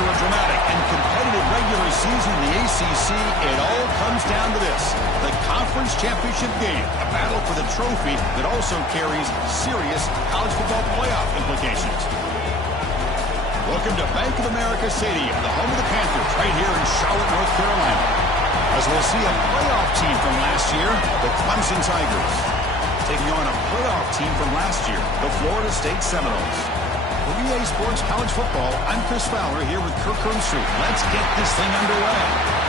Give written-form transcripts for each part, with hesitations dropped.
After a dramatic and competitive regular season in the ACC, it all comes down to this: the conference championship game, a battle for the trophy that also carries serious college football playoff implications. Welcome to Bank of America Stadium, the home of the Panthers, right here in Charlotte, North Carolina. As we'll see a playoff team from last year, the Clemson Tigers, taking on a playoff team from last year, the Florida State Seminoles. For EA Sports College Football, I'm Chris Fowler here with Kirk Herbstreit. Let's get this thing underway.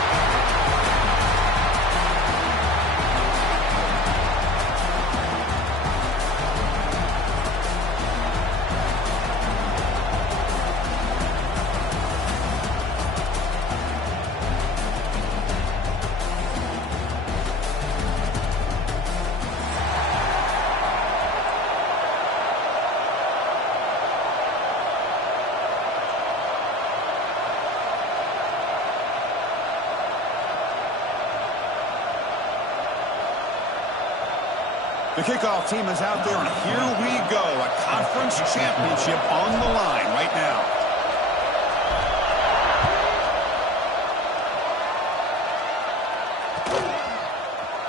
The kickoff team is out there, and here we go. A conference championship on the line right now.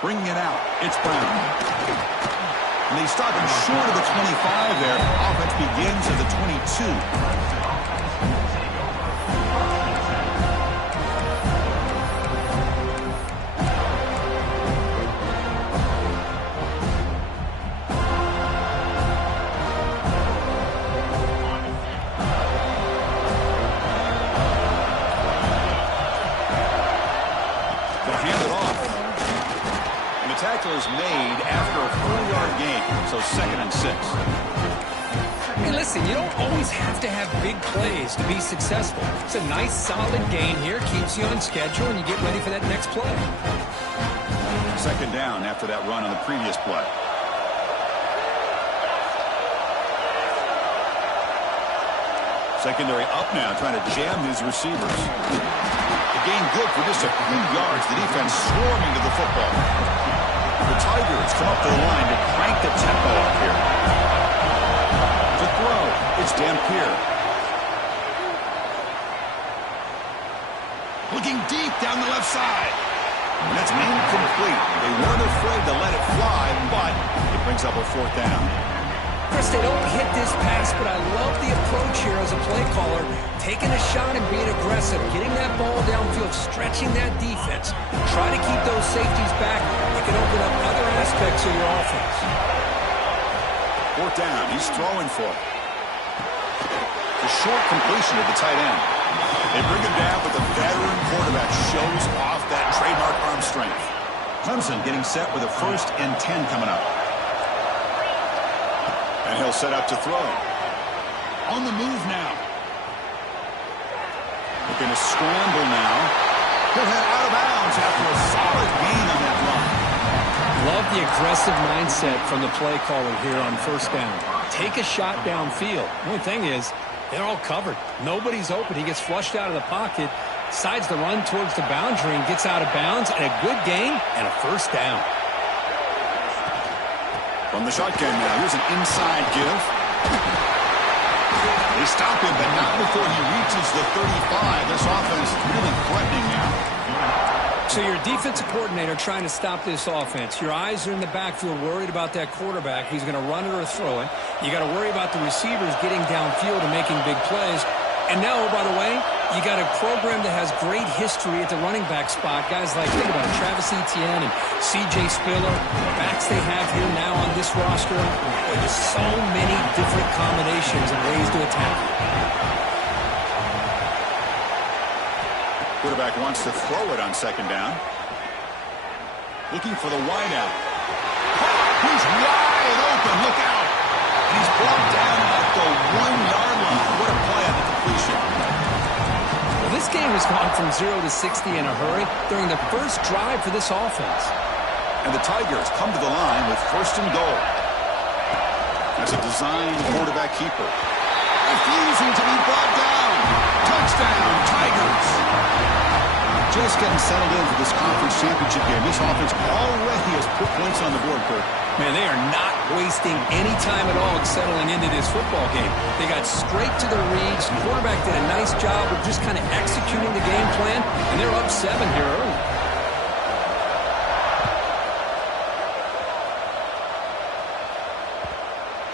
Bringing it out, it's Brown. And they stop him short of the 25 there. Offense begins at the 22. Is made after a 4-yard gain, so 2nd and 6. Hey, listen, you don't always have to have big plays to be successful. It's a nice, solid gain here, keeps you on schedule, and you get ready for that next play. 2nd down after that run on the previous play. Secondary up now, trying to jam his receivers. The gain good for just a few yards. The defense swarming to the football. The Tigers come up to the line to crank the tempo up here. To throw, it's Dampier. Looking deep down the left side. And that's incomplete. They weren't afraid to let it fly, but it brings up a 4th down. Chris, they don't hit this pass, but I love the approach here as a play caller. Taking a shot and being aggressive, getting that ball downfield, stretching that defense. Try to keep those safeties back. It can open up other aspects of your offense. 4th down, he's throwing for it. The short completion of the tight end. They bring him down, but the veteran quarterback shows off that trademark arm strength. Clemson getting set with a 1st and 10 coming up. And he'll set up to throw. On the move now. Looking to scramble now. He'll head out of bounds after a solid gain on that run. Love the aggressive mindset from the play caller here on 1st down. Take a shot downfield. The only thing is, they're all covered. Nobody's open. He gets flushed out of the pocket, decides to run towards the boundary and gets out of bounds, and a good gain and a 1st down. From the shotgun now, here's an inside give. They stop him, but not before he reaches the 35. This offense is really threatening now. So your defensive coordinator trying to stop this offense. Your eyes are in the backfield worried about that quarterback. He's going to run it or throw it. You got to worry about the receivers getting downfield and making big plays. And now, oh, by the way, you got a program that has great history at the running back spot. Guys like, think about it, Travis Etienne and C.J. Spiller. The backs they have here now on this roster. There's so many different combinations and ways to attack. Quarterback wants to throw it on 2nd down. Looking for the wideout. He's wide open. Look out. And he's brought down at the 1-yard line. What a play on the completion. Well, this game has gone from 0 to 60 in a hurry during the first drive for this offense. And the Tigers come to the line with 1st and goal. That's a designed quarterback keeper. Refusing to be brought down. Touchdown, Tigers. Just getting settled in for this conference championship game. This offense already has put points on the board, Kurt. Man, they are not wasting any time at all settling into this football game. They got straight to the reads. The quarterback did a nice job of just kind of executing the game plan, and they're up 7 here early.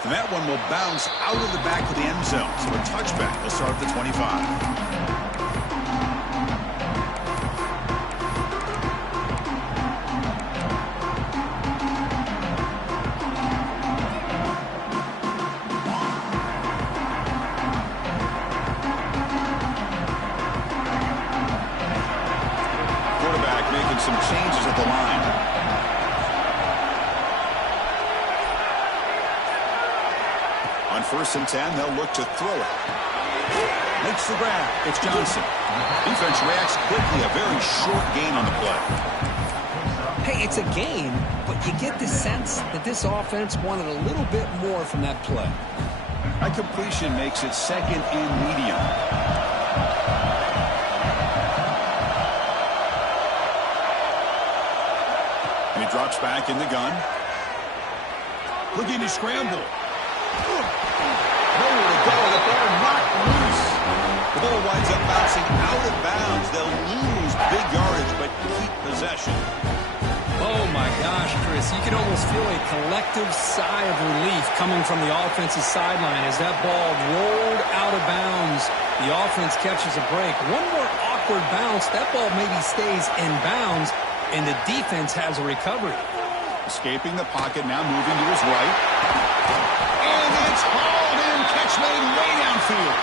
And that one will bounce out of the back of the end zone. So a touchback will start at the 25. Some changes at the line. On 1st and 10, they'll look to throw it. Makes the grab. It's Johnson. Defense reacts quickly. A very short gain on the play. Hey, it's a gain, but you get the sense that this offense wanted a little bit more from that play. That completion makes it 2nd and medium. And he drops back in the gun. Looking to scramble. Nowhere to go. The ball knocked loose. The ball winds up bouncing out of bounds. They'll lose big yardage, but keep possession. Oh, my gosh, Chris. You can almost feel a collective sigh of relief coming from the offensive sideline as that ball rolled out of bounds. The offense catches a break. One more awkward bounce. That ball maybe stays in bounds. And the defense has a recovery. Escaping the pocket, now moving to his right. And it's hauled in. Catch made way downfield.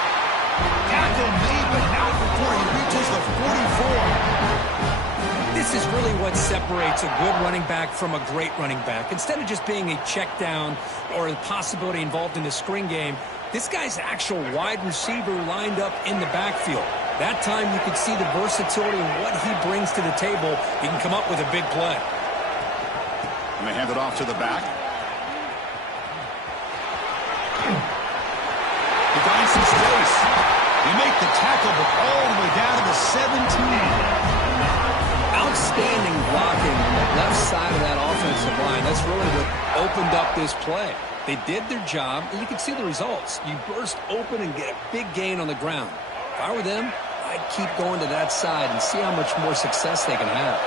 Tackle made, but not before he reaches the 44. This is really what separates a good running back from a great running back. Instead of just being a check down or a possibility involved in the screen game, this guy's actual wide receiver lined up in the backfield. That time you could see the versatility and what he brings to the table. He can come up with a big play. And they hand it off to the back. He finds some space. They make the tackle, but all the way down to the 17. Outstanding blocking on the left side of that offensive line. That's really what opened up this play. They did their job, and you can see the results. You burst open and get a big gain on the ground. If I were them, I'd keep going to that side and see how much more success they can have.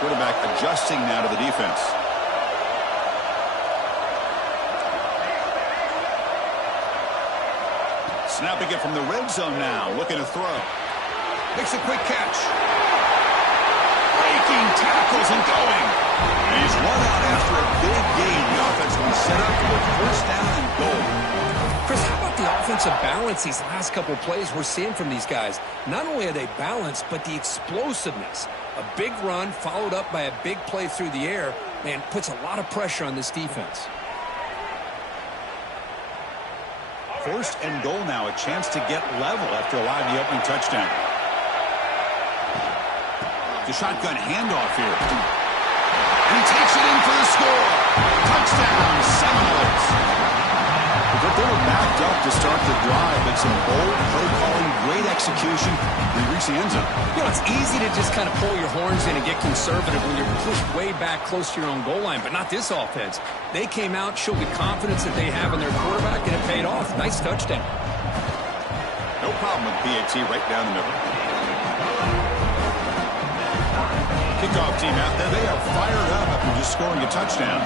Quarterback adjusting now to the defense. Snapping it from the red zone now, looking to throw. Makes a quick catch. Breaking tackles and going. And he's run out after a big gain. The offense will be set up for a 1st down and goal. Chris, how about the offensive balance these last couple of plays we're seeing from these guys? Not only are they balanced, but the explosiveness. A big run followed up by a big play through the air, man, puts a lot of pressure on this defense. 1st and goal now, a chance to get level after allowing the opening touchdown. The shotgun handoff here. And he takes it in for the score. Touchdown, Seminoles. But they were backed up to start the drive, but some bold play calling, great execution. They reach the end zone. You know, it's easy to just kind of pull your horns in and get conservative when you're pushed way back close to your own goal line, but not this offense. They came out, showed the confidence that they have in their quarterback, and it paid off. Nice touchdown. No problem with PAT right down the middle. Kickoff team out there. They are fired up after just scoring a touchdown.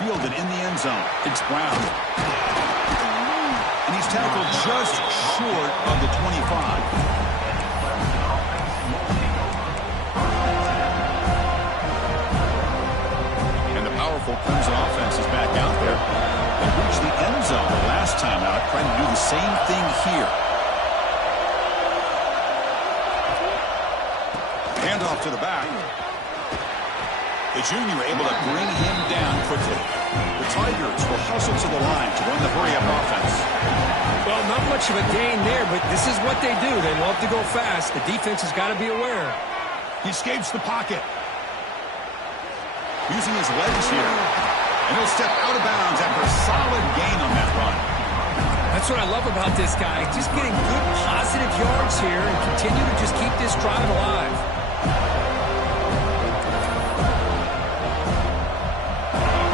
Fielded in the end zone. It's Brown. And he's tackled just short of the 25. And the powerful Clemson offense is back out there. They reached the end zone the last time out, trying to do the same thing here. Handoff to the back. The junior able to bring him down quickly. The Tigers will hustle to the line to run the hurry-up offense. Well, not much of a gain there, but this is what they do. They love to go fast. The defense has got to be aware. He escapes the pocket. Using his legs here. And he'll step out of bounds after a solid gain on that run. That's what I love about this guy. Just getting good, positive yards here and continue to just keep this drive alive.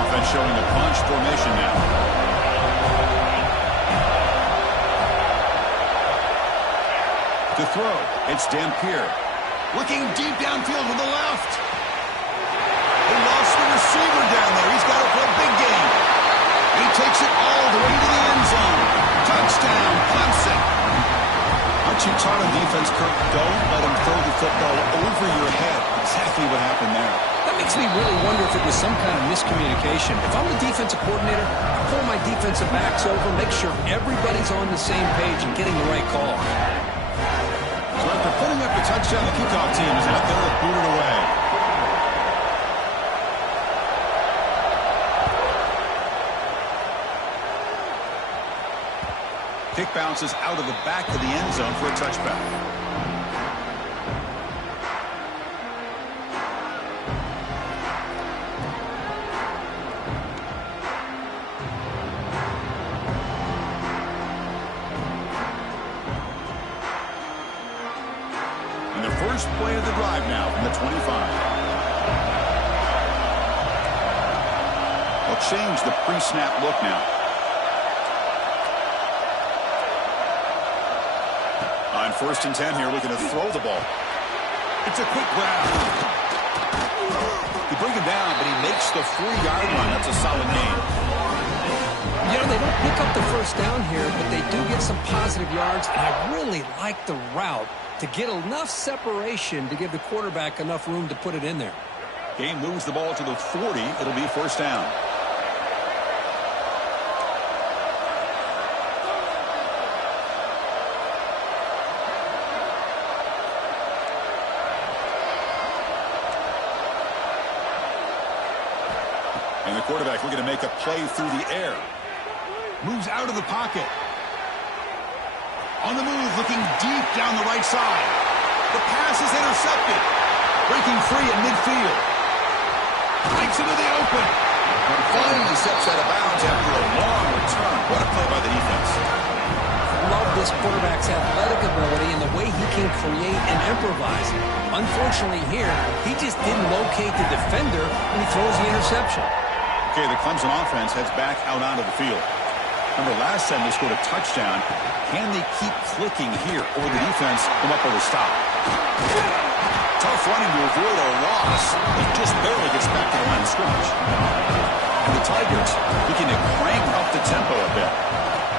Offense showing a bunch formation now. To throw, it's Dampier. Looking deep downfield to the left. They lost the receiver down there. He's got to play a big game. And he takes it all the way to the end zone. Touchdown, Clemson. Aren't you taught on defense, Kirk? Don't let him throw the football over your head. Exactly what happened there. That makes me really wonder if it was some kind of miscommunication. If I'm the defensive coordinator, I pull my defensive backs over, make sure everybody's on the same page and getting the right call. So after putting up the touchdown, the kickoff team is out there to boot it away. Kick bounces out of the back of the end zone for a touchback. And the first play of the drive now from the 25. They'll change the pre-snap look now. On 1st and 10 here, looking to throw the ball. It's a quick grab. They bring him down, but he makes the 3-yard line. That's a solid gain. You know, they don't pick up the first down here, but they do get some positive yards, and I really like the route to get enough separation to give the quarterback enough room to put it in there. Game moves the ball to the 40. It'll be 1st down. And the quarterback looking to make a play through the air. Moves out of the pocket. On the move, looking deep down the right side. The pass is intercepted. Breaking free at midfield. Breaks into the open. And finally steps out of bounds after a long return. What a play by the defense. Love this quarterback's athletic ability and the way he can create and improvise. Unfortunately here, he just didn't locate the defender when he throws the interception. Okay, the Clemson offense heads back out onto the field. Remember, last time they scored a touchdown. Can they keep clicking here, or the defense come up with a stop? Tough running to avoid a loss. He just barely gets back to the line of scrimmage. And the Tigers looking to crank up the tempo a bit.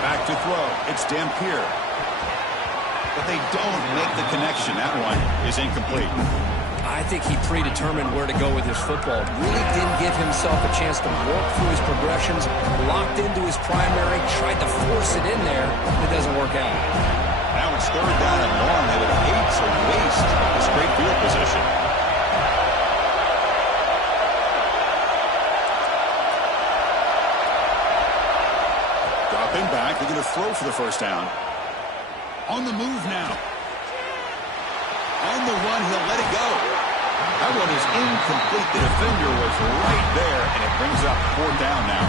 Back to throw. It's Dampier. But they don't make the connection. That one is incomplete. I think he predetermined where to go with his football. Really didn't give himself a chance to work through his progressions, locked into his primary, tried to force it in there, and it doesn't work out. Now it's 3rd down and long. They would hate to waste this great field position. Dropping back, looking to throw for the 1st down. On the move now. On the run, he'll let it go. That one is incomplete. The defender was right there, and it brings up 4th down now.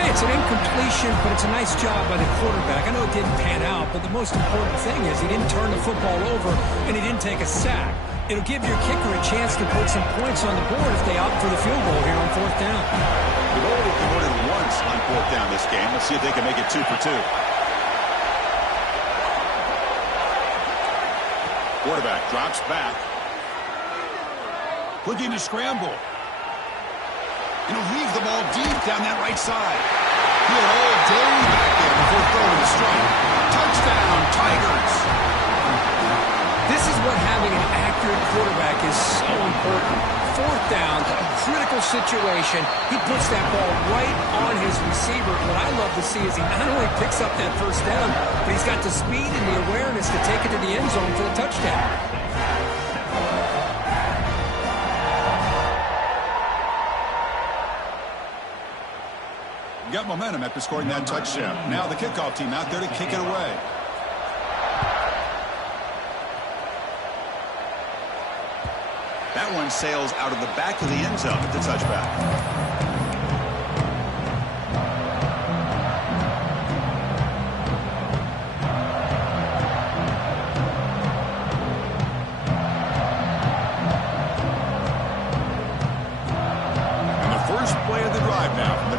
Hey, it's an incompletion, but it's a nice job by the quarterback. I know it didn't pan out, but the most important thing is he didn't turn the football over, and he didn't take a sack. It'll give your kicker a chance to put some points on the board if they opt for the field goal here on 4th down. They've already converted once on 4th down this game. Let's see if they can make it 2 for 2. Quarterback drops back. Looking to scramble. And he'll leave the ball deep down that right side. He had all day back there before throwing the strike. Touchdown, Tigers. This is what having an accurate quarterback is so important. 4th down, critical situation. He puts that ball right on his receiver. What I love to see is he not only picks up that 1st down, but he's got the speed and the awareness to take it to the end zone for the touchdown. Got momentum after scoring that touchdown. Now the kickoff team out there to kick it away. That one sails out of the back of the end zone at the touchback. 2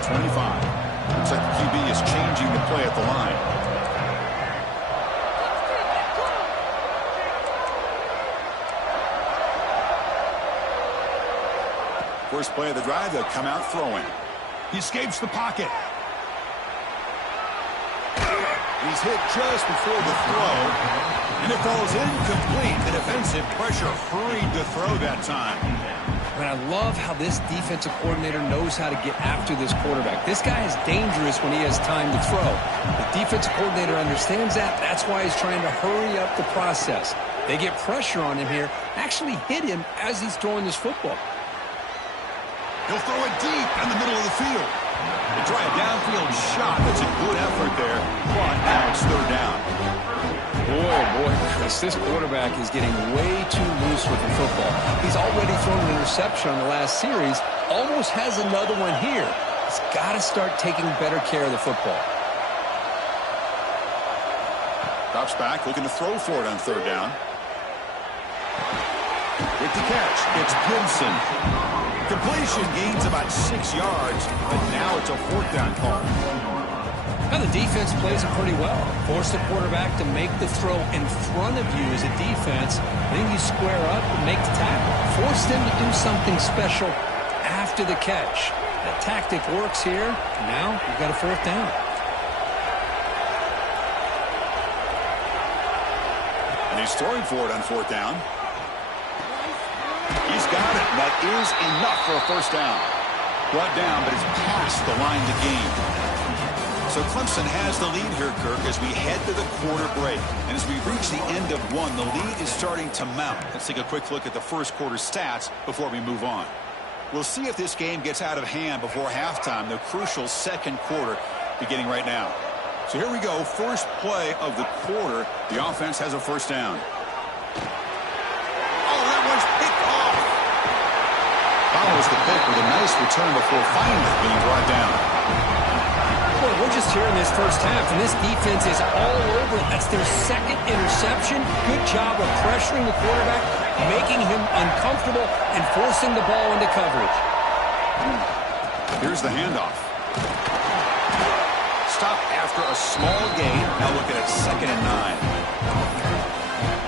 25. Looks like the QB is changing the play at the line. First play of the drive, they'll come out throwing. He escapes the pocket. He's hit just before the throw, and it falls incomplete. The defensive pressure hurried to throw that time. And I love how this defensive coordinator knows how to get after this quarterback. This guy is dangerous when he has time to throw. The defensive coordinator understands that. That's why he's trying to hurry up the process. They get pressure on him here, actually hit him as he's throwing this football. He'll throw it deep in the middle of the field. They try a downfield shot. That's a good effort there, but now it's third down. Boy, Chris, this quarterback is getting way too loose with the football. He's already thrown an interception on the last series, almost has another one here. He's got to start taking better care of the football. Drops back, looking to throw for it on third down. With the catch, it's Gibson. Completion gains about 6 yards, but now it's a fourth down call. Now the defense plays it pretty well. Force the quarterback to make the throw in front of you as a defense. Then you square up and make the tackle. Force them to do something special after the catch. The tactic works here. Now you've got a fourth down. And he's throwing for it on fourth down. He's got it. That is enough for a first down. Brought down, but it's past the line to gain. So Clemson has the lead here, Kirk, as we head to the quarter break. And as we reach the end of one, the lead is starting to mount. Let's take a quick look at the first quarter stats before we move on. We'll see if this game gets out of hand before halftime, the crucial second quarter beginning right now. So here we go, first play of the quarter. The offense has a first down. Oh, that one's picked off. Follows the pick with a nice return before finally being brought down. Boy, we're just here in this first half, and this defense is all over. That's their second interception. Good job of pressuring the quarterback, making him uncomfortable, and forcing the ball into coverage. Here's the handoff. Stop after a small gain. Now looking at 2nd and 9.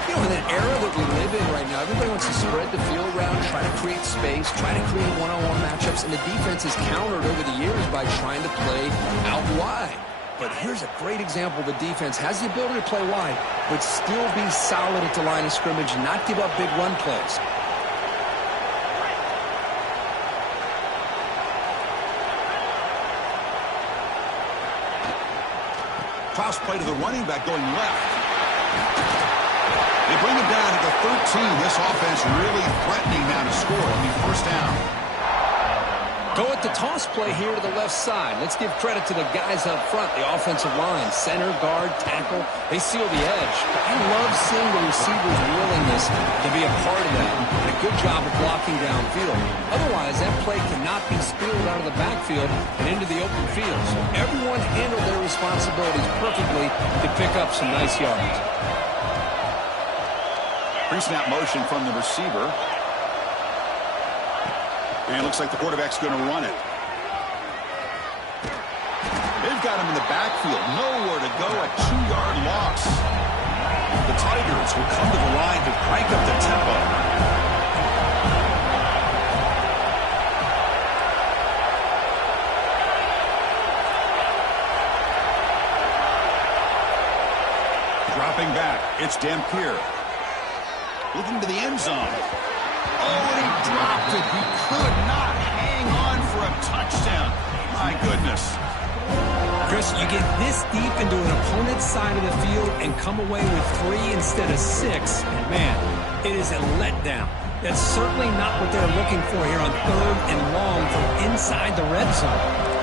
You know, in an era that we live in right now, everybody wants to spread the field around, try to create space, try to create one-on-one matchups, and the defense is countered over the years by trying to play out wide. But here's a great example. The defense has the ability to play wide, but still be solid at the line of scrimmage, not give up big run plays. Cross play to the running back going left. They bring him down at the 13. This offense really threatening now to score. I mean, first down. Go at the toss play here to the left side. Let's give credit to the guys up front, the offensive line, center, guard, tackle. They seal the edge. I love seeing the receivers' willingness to be a part of that. And a good job of blocking downfield. Otherwise, that play cannot be spilled out of the backfield and into the open field. So everyone handled their responsibilities perfectly to pick up some nice yards. Pre-snap motion from the receiver. And it looks like the quarterback's going to run it. They've got him in the backfield. Nowhere to go, a 2-yard loss. The Tigers will come to the line to crank up the tempo. Dropping back, it's Dampier. Looking to the end zone. Oh, and he dropped it. He could not hang on for a touchdown. My goodness. Chris, you get this deep into an opponent's side of the field and come away with 3 instead of 6. And, man, it is a letdown. That's certainly not what they're looking for here on 3rd and long from inside the red zone.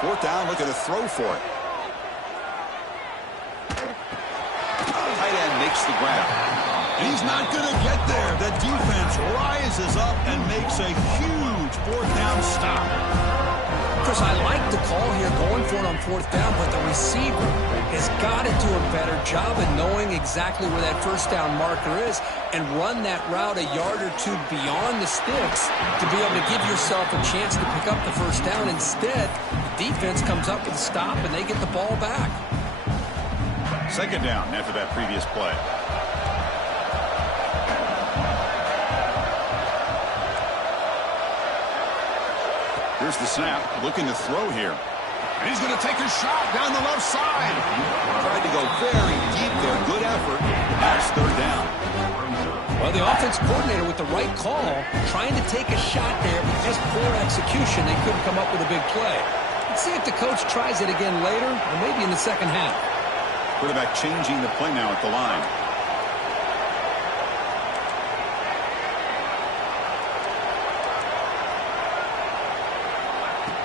Fourth down, looking to throw for it. Tight end makes the grab. He's not going to get there. The defense rises up and makes a huge fourth down stop. Chris, I like the call here going for it on fourth down, but the receiver has got to do a better job of knowing exactly where that first down marker is and run that route a yard or two beyond the sticks to be able to give yourself a chance to pick up the first down. Instead, the defense comes up with a stop and they get the ball back. Second down after that previous play. Here's the snap, looking to throw here. And he's going to take a shot down the left side. Tried to go very deep there. Good effort. That's third down. Well, the offense coordinator with the right call, trying to take a shot there, but just poor execution. They couldn't come up with a big play. Let's see if the coach tries it again later, or maybe in the second half. Quarterback changing the play now at the line.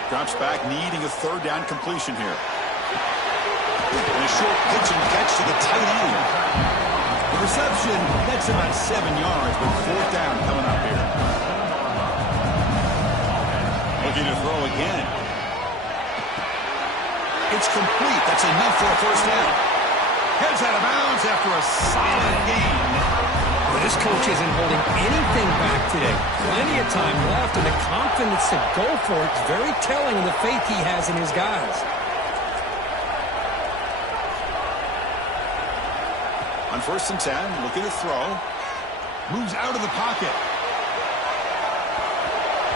Drops back, needing a third down completion here. And a short pitch and catch to the tight end. The reception, that's about 7 yards, but fourth down coming up here. Looking to throw again. It's complete. That's enough for a first down. Heads out of bounds after a solid gain. Well, this coach isn't holding anything back today. Plenty of time left, and the confidence to go for it is very telling of the faith he has in his guys. On 1st and 10, looking to throw. Moves out of the pocket.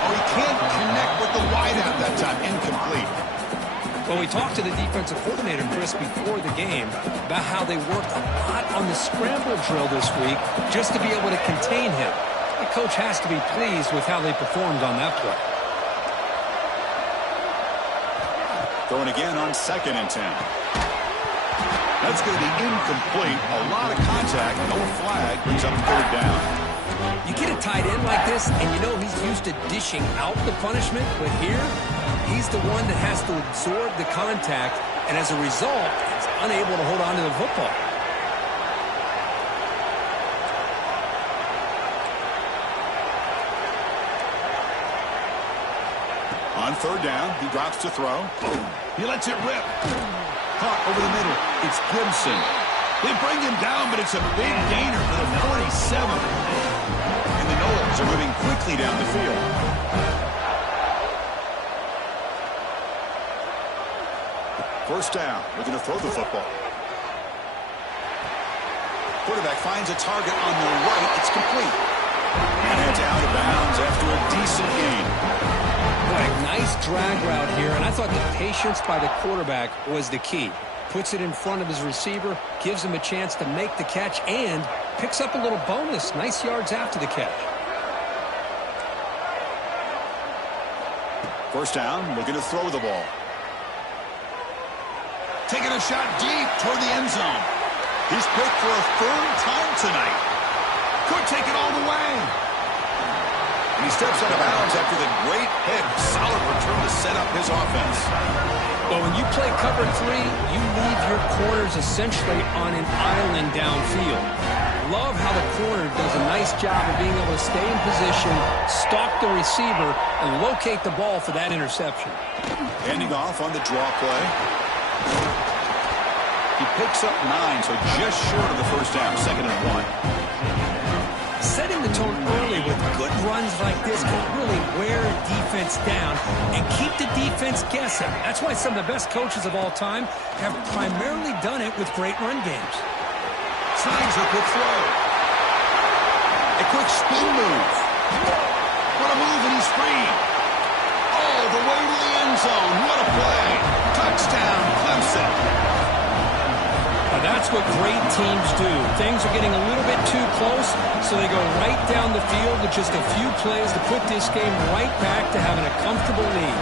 Oh, he can't connect with the wideout that time. Incomplete. Well, we talked to the defensive coordinator, Chris, before the game about how they worked a lot on the scramble drill this week just to be able to contain him. The coach has to be pleased with how they performed on that play. Throwing again on 2nd and 10. That's going to be incomplete. A lot of contact. No flag. Brings up third down. You get a tight end like this, and you know he's used to dishing out the punishment, but here, he's the one that has to absorb the contact, and as a result, he's unable to hold on to the football. On third down, he drops to throw. He lets it rip. Caught over the middle. It's Gibson. They bring him down, but it's a big gainer for the 47. And the Knowles are moving quickly down the field. First down, looking to throw the football. Quarterback finds a target on the right. It's complete. And it's out of bounds after a decent gain. Boy, nice drag route here, and I thought the patience by the quarterback was the key. Puts it in front of his receiver, gives him a chance to make the catch, and picks up a little bonus. Nice yards after the catch. First down, looking to throw the ball. Taking a shot deep toward the end zone. He's picked for a third time tonight. Could take it all the way. And he steps out of bounds after the great hit. Solid return to set up his offense. Well, when you play cover 3, you leave your corners essentially on an island downfield. Love how the corner does a nice job of being able to stay in position, stalk the receiver, and locate the ball for that interception. Handing off on the draw play. He picks up 9, so just short of the first down, 2nd and 1. Setting the tone early with good runs like this can really wear a defense down and keep the defense guessing. That's why some of the best coaches of all time have primarily done it with great run games. Signs a quick throw. A quick spin move. What a move, and he's free. All the way to the end zone. What a play. Touchdown, Clemson. Now that's what great teams do. Things are getting a little bit too close, so they go right down the field with just a few plays to put this game right back to having a comfortable lead.